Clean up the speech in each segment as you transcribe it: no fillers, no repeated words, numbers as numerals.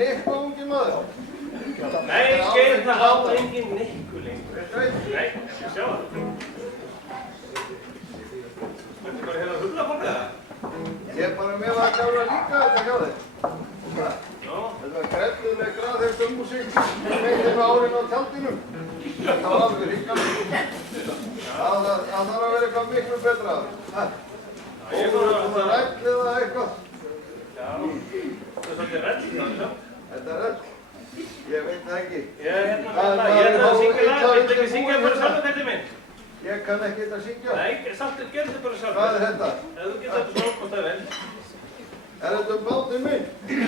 Nikko, ungi maður? Nei, Geir, það á engin Nikku lengur. Nei, ekki sjá það. Þetta bara hérna að hugla fólk eða? Ég bara mér var að klára líka þetta hjá þér. Þetta var grefnileg graðhestamúsík sem veitir með árin á tjaldinu. Það var alveg ríkjandi. Það þarf að vera eitthvað miklu betra. Og það regl eða eitthvað. Já, þetta er svolítið regl það. Þetta er regl. Ég veit það ekki. Ég ætla að syngja lag. Viltu ekki syngja bara sjálf þetta minn? Ég kann ekki þetta syngja. Nei, samt gerðu þetta bara sjálf. Hvað er þetta? Ef þú getur þetta svo hvort það er vel. Er þetta bátinn minn?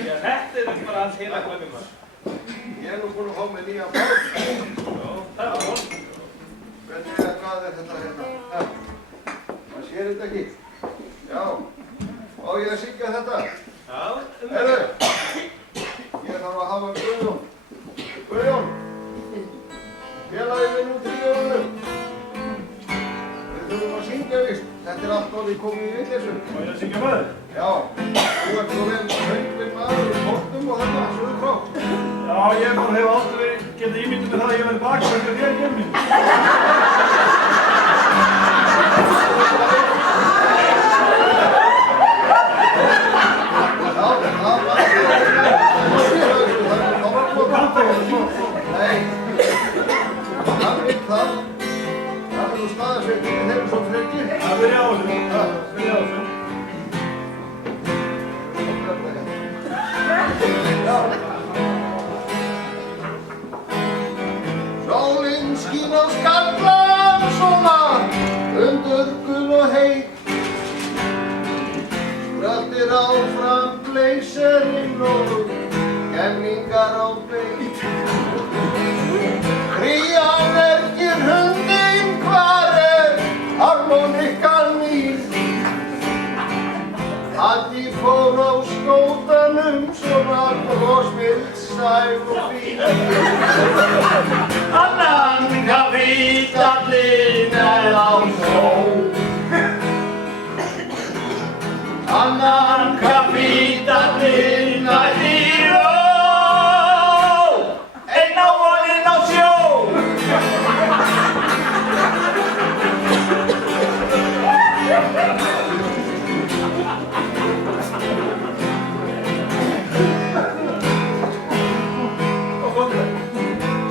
Já, þetta er bara alls heila glömmum maður. Ég er nú búinn að fá mig nýja bát. Já, það var von. Hvað er þetta hérna? Það sér þetta ekki. Já. Og ég að syngja þetta. Já, Heyrðu. Ég þarf að hafa Guðjón. Guðjón. Félagið minn út í ljóðunum. Við þurfum að syngja víst. Þetta er allt orðið komið í vitleysu. Má ég að syngja með þér? Já. Þú ert svo vel söngvinn maður í kortum og þetta, svo er frá. Já, ég bara hef aldrei getið ímyndið með það að ég verði baksöngur þér gömmin. Nei, hann vil það. Það er nú staðarsveitinni þeim svo frekir. Það byrja á þessu. Það byrja á þessu. Sólinn skín á skallan svona undur gul og heit. Skrattir áfram blazerinn og gemmingar á beit. Krían ergir hundinn, hvar er harmonikkan mín? Addi fór á skótanum svona brosmild, sæl og fín. Annan kapítallinn er á sjó. Annan kapítallinn er í ró. Einn á honinn á sjó.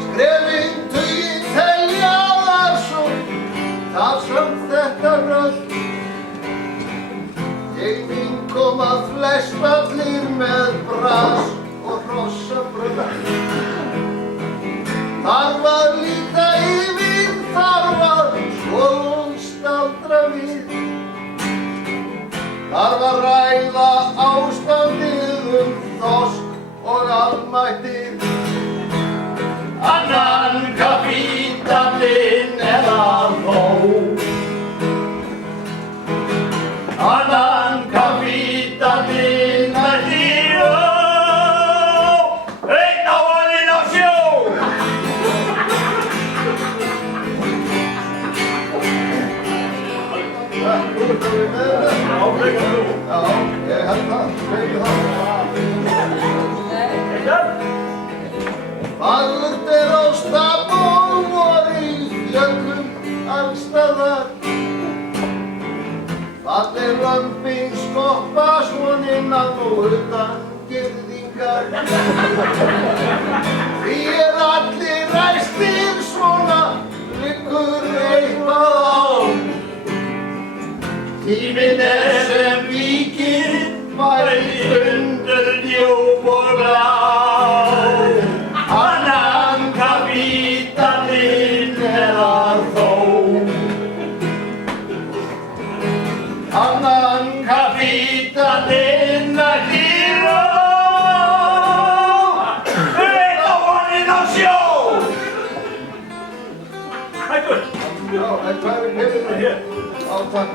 Skrefin tuginn telja þar svo, það samt þetta rödd. Ég mín koma flest allir með brask og hrossabrödd. Þarf að líta yfir, þarf að skoðun staldra við. Þarf að ræða ástandið þorsk og almættið. Annan kapítallinn er að þó. Annan kapítallinn er í ró. Einn á honinn á sjó. Þú ert alveg með þetta? Já, frekar þú. Já, ég held það. Sveitir það. Fagurt er á stafnum og í fjöllum allstaðar. Falleg lömbin skoppa svon innan og utan girðingar. Því er allir ræstir svona, liggur eitthvað á. Tíminn er sem víkir, bæði undur djúp og blá. Annan kapítallinn er að þó. Annan kapítallinn er í ró. Einn á honinn á sjó. Hættur. Já, en hvað er hefðinu hér? Á takk.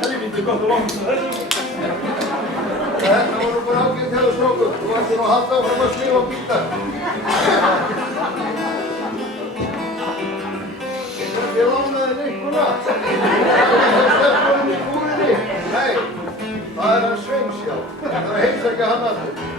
Helvíti gott og langt með þessu. Þetta voru bara ágætt hjá strókur. Þú ætti nú að halda áfram að skrifa bítar. Ég lánaði Nikkuna. Stefnum í búrinni. Nei, það er hann Sveins, já. Það er að heimsækja hann aftur.